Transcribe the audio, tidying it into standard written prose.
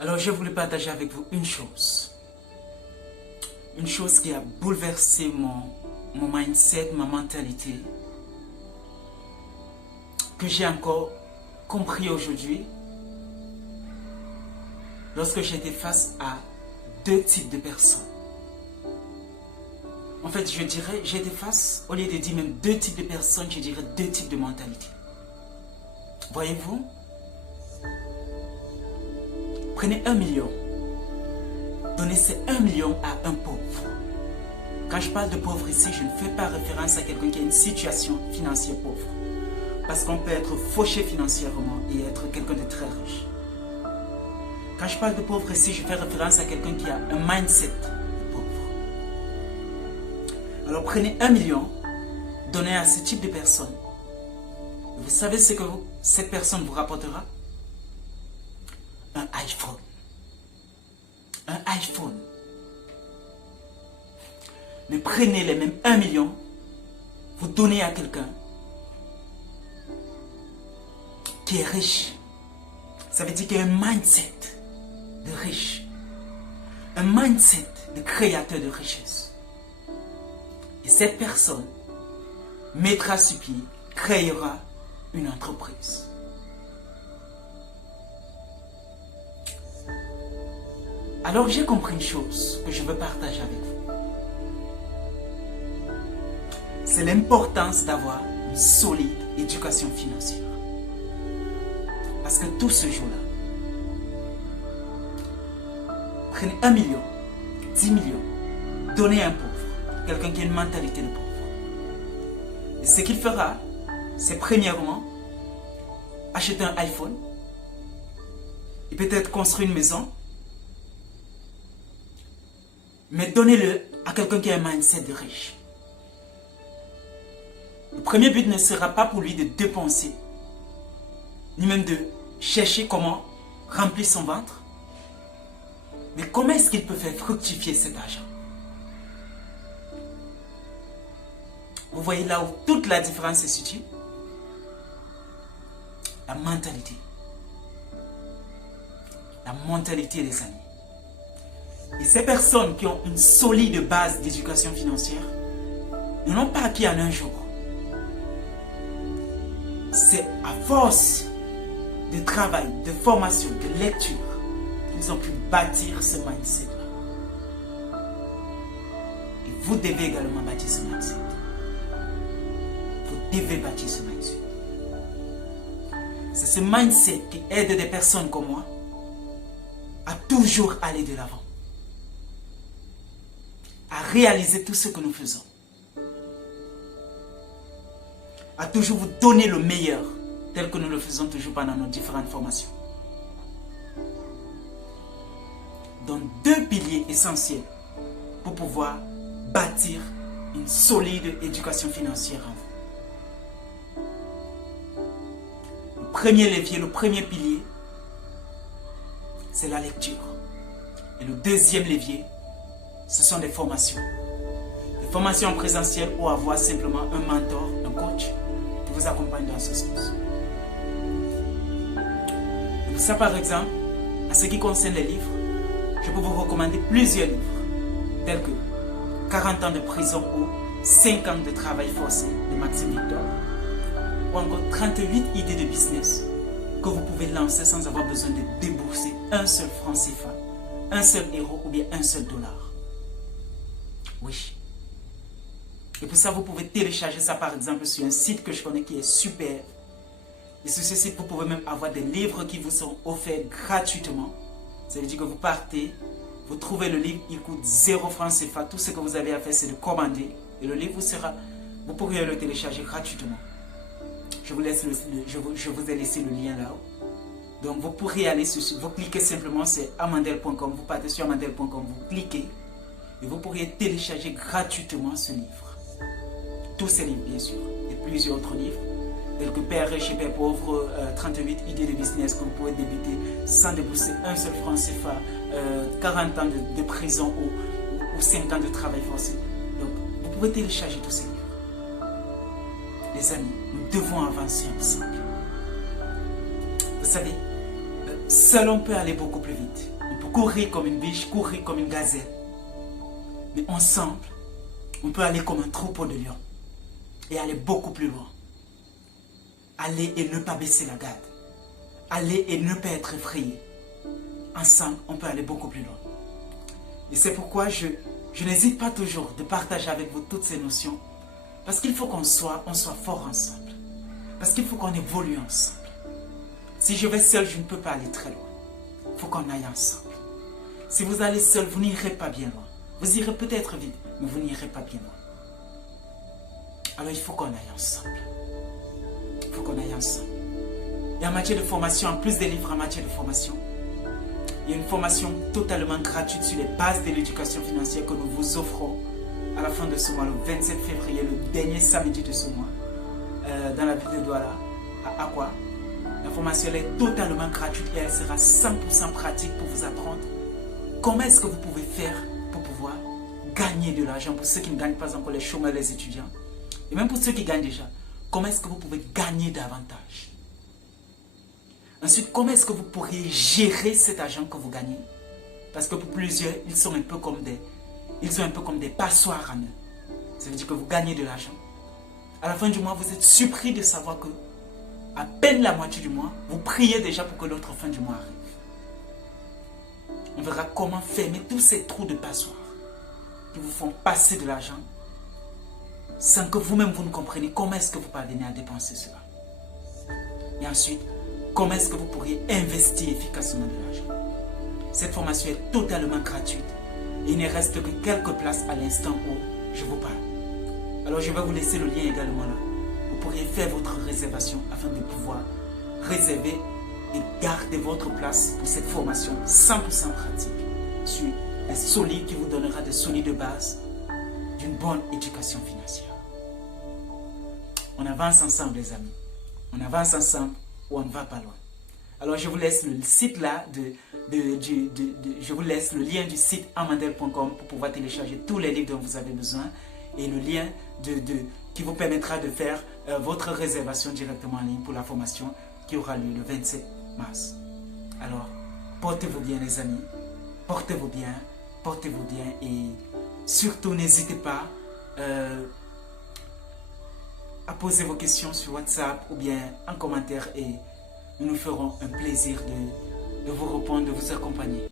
Alors, je voulais partager avec vous une chose. Une chose qui a bouleversé mon mindset, ma mentalité. Que j'ai encore compris aujourd'hui. Lorsque j'étais face à deux types de personnes. En fait, je dirais, j'étais face, au lieu de dire même deux types de personnes, je dirais deux types de mentalité. Voyez-vous? Prenez 1 million. Donnez ces 1 million à un pauvre. Quand je parle de pauvre ici, je ne fais pas référence à quelqu'un qui a une situation financière pauvre. Parce qu'on peut être fauché financièrement et être quelqu'un de très riche. Quand je parle de pauvre ici, je fais référence à quelqu'un qui a un mindset de pauvre. Alors prenez 1 million, donnez à ce type de personne. Vous savez ce que cette personne vous rapportera? Un iPhone. Un iPhone. Mais prenez les mêmes 1 million, vous donnez à quelqu'un qui est riche. Ça veut dire qu'il y a un mindset de riche. Un mindset de créateur de richesse. Et cette personne mettra sur pied, créera une entreprise. Alors j'ai compris une chose que je veux partager avec vous. C'est l'importance d'avoir une solide éducation financière. Parce que tout se joue là. Prenez 1 million, 10 millions, donnez à un pauvre, quelqu'un qui a une mentalité de pauvre. Et ce qu'il fera, c'est premièrement acheter un iPhone et peut-être construire une maison. Mais donnez-le à quelqu'un qui a un mindset de riche. Le premier but ne sera pas pour lui de dépenser, ni même de chercher comment remplir son ventre. Mais comment est-ce qu'il peut faire fructifier cet argent? Vous voyez là où toute la différence se situe? La mentalité. La mentalité des amis. Et ces personnes qui ont une solide base d'éducation financière ne l'ont pas acquis en un jour. C'est à force de travail, de formation, de lecture qu'ils ont pu bâtir ce mindset-là. Et vous devez également bâtir ce mindset. Vous devez bâtir ce mindset. C'est ce mindset qui aide des personnes comme moi à toujours aller de l'avant. À réaliser tout ce que nous faisons. À toujours vous donner le meilleur, tel que nous le faisons toujours pendant nos différentes formations. Donc deux piliers essentiels pour pouvoir bâtir une solide éducation financière en vous. Le premier levier, le premier pilier, c'est la lecture. Et le deuxième levier, ce sont des formations. Des formations en présentiel ou avoir simplement un mentor, un coach qui vous accompagne dans ce sens. Et pour ça, par exemple, en ce qui concerne les livres, je peux vous recommander plusieurs livres, tels que 40 ans de prison ou 5 ans de travail forcé de Maxime Victor, ou encore 38 idées de business que vous pouvez lancer sans avoir besoin de débourser un seul franc CFA, un seul euro ou bien un seul dollar. Oui. Et pour ça, vous pouvez télécharger ça par exemple sur un site que je connais qui est super. Et sur ce site, vous pouvez même avoir des livres qui vous sont offerts gratuitement. Ça veut dire que vous partez, vous trouvez le livre, il coûte 0 francs CFA. Tout ce que vous avez à faire, c'est de commander. Et le livre vous pourrez le télécharger gratuitement. Je vous ai laissé le lien là-haut. Donc vous pourrez aller sur, vous cliquez simplement sur amandel.com, vous partez sur amandel.com, vous cliquez. Et vous pourriez télécharger gratuitement ce livre. Tous ces livres, bien sûr. Et plusieurs autres livres, tels que Père riche et Père pauvre, 38 idées de business que vous pouvez débuter sans débourser un seul franc CFA, 40 ans de prison ou 5 ans de travail forcé. Donc, vous pouvez télécharger tous ces livres. Les amis, nous devons avancer ensemble. Vous savez, Seul, on peut aller beaucoup plus vite. On peut courir comme une biche, courir comme une gazelle. Mais ensemble, on peut aller comme un troupeau de lions. Et aller beaucoup plus loin. Aller et ne pas baisser la garde. Aller et ne pas être effrayé. Ensemble, on peut aller beaucoup plus loin. Et c'est pourquoi je n'hésite pas toujours de partager avec vous toutes ces notions. Parce qu'il faut qu'on soit fort ensemble. Parce qu'il faut qu'on évolue ensemble. Si je vais seul, je ne peux pas aller très loin. Il faut qu'on aille ensemble. Si vous allez seul, vous n'irez pas bien loin. Vous irez peut-être vite, mais vous n'irez pas bien loin. Alors il faut qu'on aille ensemble. Il faut qu'on aille ensemble. Et en matière de formation, en plus des livres en matière de formation, il y a une formation totalement gratuite sur les bases de l'éducation financière que nous vous offrons à la fin de ce mois, le 27 février, le dernier samedi de ce mois, dans la ville de Douala, à Akwa. La formation elle est totalement gratuite et elle sera 100% pratique pour vous apprendre comment est-ce que vous pouvez faire pour pouvoir gagner de l'argent pour ceux qui ne gagnent pas encore, les chômeurs, les étudiants. Et même pour ceux qui gagnent déjà, comment est-ce que vous pouvez gagner davantage? Ensuite, comment est-ce que vous pourriez gérer cet argent que vous gagnez? Parce que pour plusieurs, ils ont un peu comme des passoires en eux. Ça veut dire que vous gagnez de l'argent. À la fin du mois, vous êtes surpris de savoir que à peine la moitié du mois, vous priez déjà pour que l'autre fin du mois arrive. On verra comment fermer tous ces trous de passoire qui vous font passer de l'argent sans que vous-même vous ne compreniez comment est-ce que vous parvenez à dépenser cela. Et ensuite, comment est-ce que vous pourriez investir efficacement de l'argent. Cette formation est totalement gratuite et il ne reste que quelques places à l'instant où je vous parle. Alors je vais vous laisser le lien également là. Vous pourriez faire votre réservation afin de pouvoir réserver et garder votre place pour cette formation 100% pratique sur un solide qui vous donnera des solides de base d'une bonne éducation financière. On avance ensemble les amis. On avance ensemble ou on ne va pas loin. Alors je vous laisse le site là, je vous laisse le lien du site amandel.com pour pouvoir télécharger tous les livres dont vous avez besoin et le lien qui vous permettra de faire votre réservation directement en ligne pour la formation qui aura lieu le 27 mars. Alors, portez-vous bien les amis, portez-vous bien et surtout n'hésitez pas à poser vos questions sur WhatsApp ou bien en commentaire et nous nous ferons un plaisir de vous répondre, de vous accompagner.